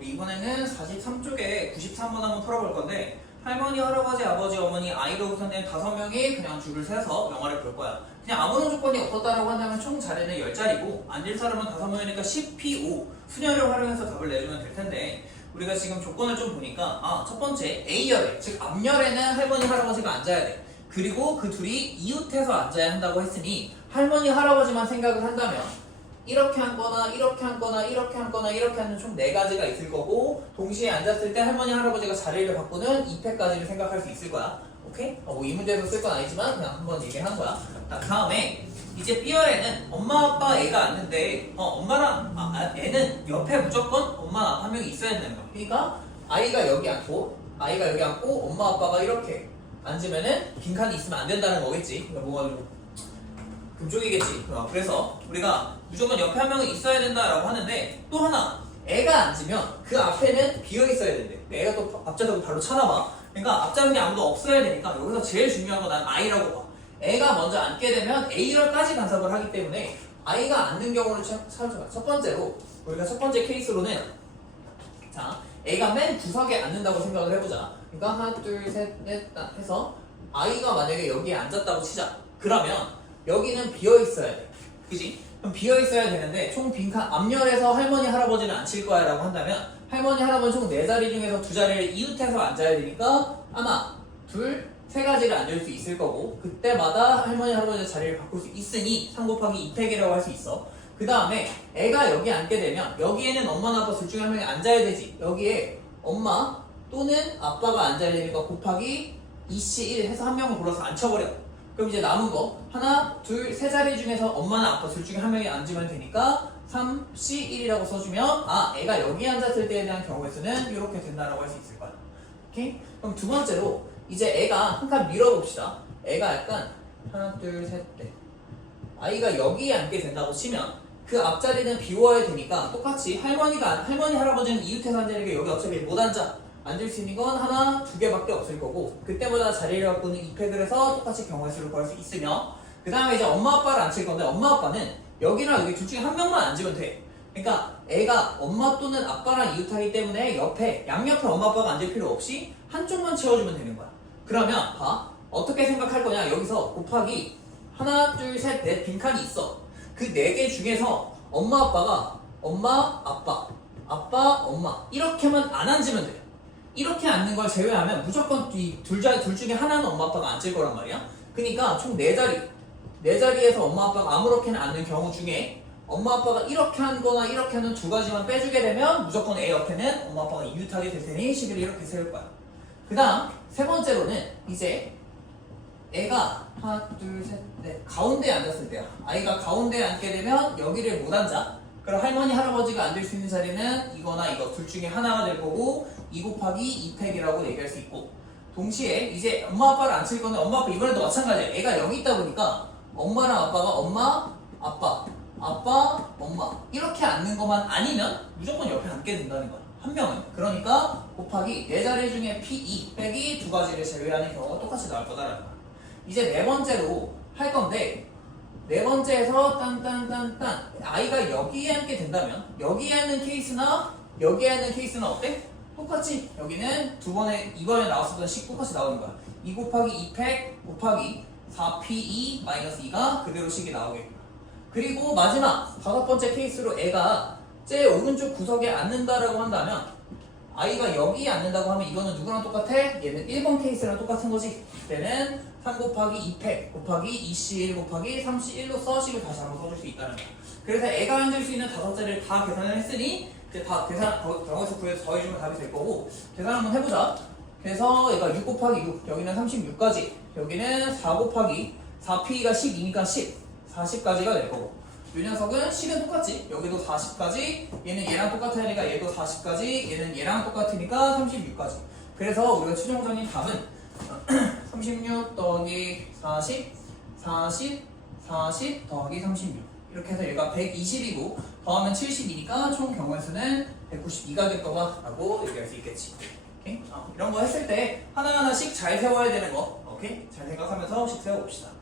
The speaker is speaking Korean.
우리 이번에는 43쪽에 93번 한번 풀어볼 건데 할머니, 할아버지, 아버지, 어머니, 아이로 구성된 5명이 그냥 줄을 세서 영화를 볼 거야. 그냥 아무런 조건이 없었다라고 한다면 총 자리는 10자리고 앉을 사람은 5명이니까 10P5 수녀를 활용해서 답을 내주면 될 텐데 우리가 지금 조건을 좀 보니까 첫 번째 A열에 즉 앞열에는 할머니, 할아버지가 앉아야 돼. 그리고 그 둘이 이웃해서 앉아야 한다고 했으니 할머니, 할아버지만 생각을 한다면 이렇게 앉거나 이렇게 앉거나 이렇게 앉거나 이렇게 앉는 총 4가지가 있을 거고 동시에 앉았을 때 할머니, 할아버지가 자리를 바꾸는 2패까지를 생각할 수 있을 거야. 오케이? 뭐 이 문제에서 쓸 건 아니지만 그냥 한번 얘기하는 거야. 다음에 이제 B열에는 엄마, 아빠, 애가 앉는데 엄마랑 애는 옆에 무조건 엄마, 아빠 한 명이 있어야 되는 거야. 그러니까 아이가 여기 앉고 엄마, 아빠가 이렇게 앉으면은 빈칸이 있으면 안 된다는 거겠지. 그러니까 뭐가 좀 금쪽이겠지. 그래서 우리가 무조건 옆에 한 명은 있어야 된다라고 하는데 또 하나 애가 앉으면 그 앞에는 비어 있어야 된대. 애가 또 앞좌석을 발로 차나봐. 그러니까 앞좌석에 아무도 없어야 되니까 여기서 제일 중요한 건 난 I라고 봐. 애가 먼저 앉게 되면 A열까지 간섭을 하기 때문에 아이가 앉는 경우를 찾아봐. 첫 번째로 우리가 첫 번째 케이스로는 자 애가 맨 구석에 앉는다고 생각을 해보자. 그러니까 하나 둘 셋 넷 해서 아이가 만약에 여기에 앉았다고 치자. 그러면 여기는 비어 있어야 돼. 그지? 그럼 비어 있어야 되는데 총 빈칸 앞열에서 할머니, 할아버지는 앉힐 거야 라고 한다면 할머니, 할아버지 총 4자리 중에서 2자리를 이웃해서 앉아야 되니까 하나, 둘, 3가지를 앉을 수 있을 거고 그때마다 할머니, 할아버지의 자리를 바꿀 수 있으니 3 곱하기 2팩이라고 할 수 있어. 그 다음에 애가 여기 앉게 되면 여기에는 엄마나 아빠 둘 중에 한 명이 앉아야 되지. 여기에 엄마 또는 아빠가 앉아야 되니까 곱하기 2C1 해서 한 명을 골라서 앉혀버려. 그럼 이제 남은 거 하나, 둘, 3자리 중에서 엄마나 아빠 둘 중에 한 명이 앉으면 되니까 3C1이라고 써주면 애가 여기 앉았을 때에 대한 경우의 수는 이렇게 된다라고 할 수 있을 거야. 오케이? 그럼 두 번째로 이제 애가 한 칸 밀어봅시다. 애가 약간 하나, 둘, 셋, 넷 아이가 여기에 앉게 된다고 치면 그 앞자리는 비워야 되니까 똑같이 할머니, 할아버지는 이웃해서 앉으니까 여기 어차피 못 앉아. 앉을 수 있는 건 하나, 2개밖에 없을 거고 그때마다 자리를 바꾸는 2팩을 해서 똑같이 경우의 수를 구할 수 있으며 그 다음에 이제 엄마, 아빠를 앉힐 건데 엄마, 아빠는 여기랑 여기 둘 중에 한 명만 앉으면 돼. 그러니까 애가 엄마 또는 아빠랑 이웃하기 때문에 옆에 양옆에 엄마, 아빠가 앉을 필요 없이 한쪽만 채워주면 되는 거야. 그러면 봐. 어떻게 생각할 거냐. 여기서 곱하기 하나, 둘, 셋, 넷 빈칸이 있어. 그 4개 중에서 엄마, 아빠가 엄마, 아빠, 아빠, 엄마 이렇게만 안 앉으면 돼. 이렇게 앉는 걸 제외하면 무조건 둘 중에 하나는 엄마, 아빠가 앉을 거란 말이야. 그러니까 총 4자리에서 엄마, 아빠가 아무렇게나 앉는 경우 중에 엄마, 아빠가 이렇게 앉거나 이렇게 하는 2가지만 빼주게 되면 무조건 애 옆에는 엄마, 아빠가 이웃하게 될 테니 식을 이렇게 세울 거야. 그 다음 세 번째로는 이제 애가 하나, 둘, 셋, 넷 가운데에 앉았을 때야. 아이가 가운데에 앉게 되면 여기를 못 앉아. 그럼 할머니, 할아버지가 앉을 수 있는 자리는 이거나 이거 둘 중에 하나가 될 거고 2 곱하기 2팩이라고 얘기할 수 있고 동시에 이제 엄마, 아빠를 앉힐 건데 엄마, 아빠 이번에도 마찬가지야. 애가 여기 있다 보니까 엄마랑 아빠가 엄마, 아빠, 아빠, 엄마 이렇게 앉는 것만 아니면 무조건 옆에 앉게 된다는 거야. 한 명은. 그러니까 곱하기 4자리 중에 P2 빼기 2가지를 제외하는 경우가 똑같이 나올 거다라는 거야. 이제 4번째로 할 건데 4번째에서 딴딴딴딴 아이가 여기에 앉게 된다면 여기에 앉는 케이스나 여기에 앉는 케이스는 어때? 똑같이 여기는 이번에 나왔었던 식 똑같이 나오는 거야. 2 곱하기 2팩 곱하기 4P2 마이너스 2가 그대로 식이 나오겠고 그리고 마지막 5번째 케이스로 애가 제 오른쪽 구석에 앉는다라고 한다면 아이가 여기에 앉는다고 하면 이거는 누구랑 똑같아? 얘는 1번 케이스랑 똑같은 거지. 그때는 3 곱하기 2팩 곱하기 2C1 곱하기 3C1로서 식을 다시 한번 써줄 수 있다는 거야. 그래서 애가 앉을 수 있는 5자리를 다 계산을 했으니 이제 다 경우에서 구해서 더해주면 답이 될 거고 계산 한번 해보자. 그래서 얘가 6 곱하기 6 여기는 36까지 여기는 4 곱하기 4P가 12니까 10 40까지가 될 거고 이 녀석은 식은 똑같지. 여기도 40까지 얘는 얘랑 똑같으니까 얘도 40까지 얘는 얘랑 똑같으니까 36까지. 그래서 우리가 최종적인 답은 36 더하기 40 40 40 더하기 36 이렇게 해서 얘가 120이고 더하면 70이니까 총 경우의 수는 192가 될 거다 라고 얘기할 수 있겠지. 오케이? 이런 거 했을 때 하나하나씩 잘 세워야 되는 거 오케이? 잘 생각하면서 식 세워봅시다.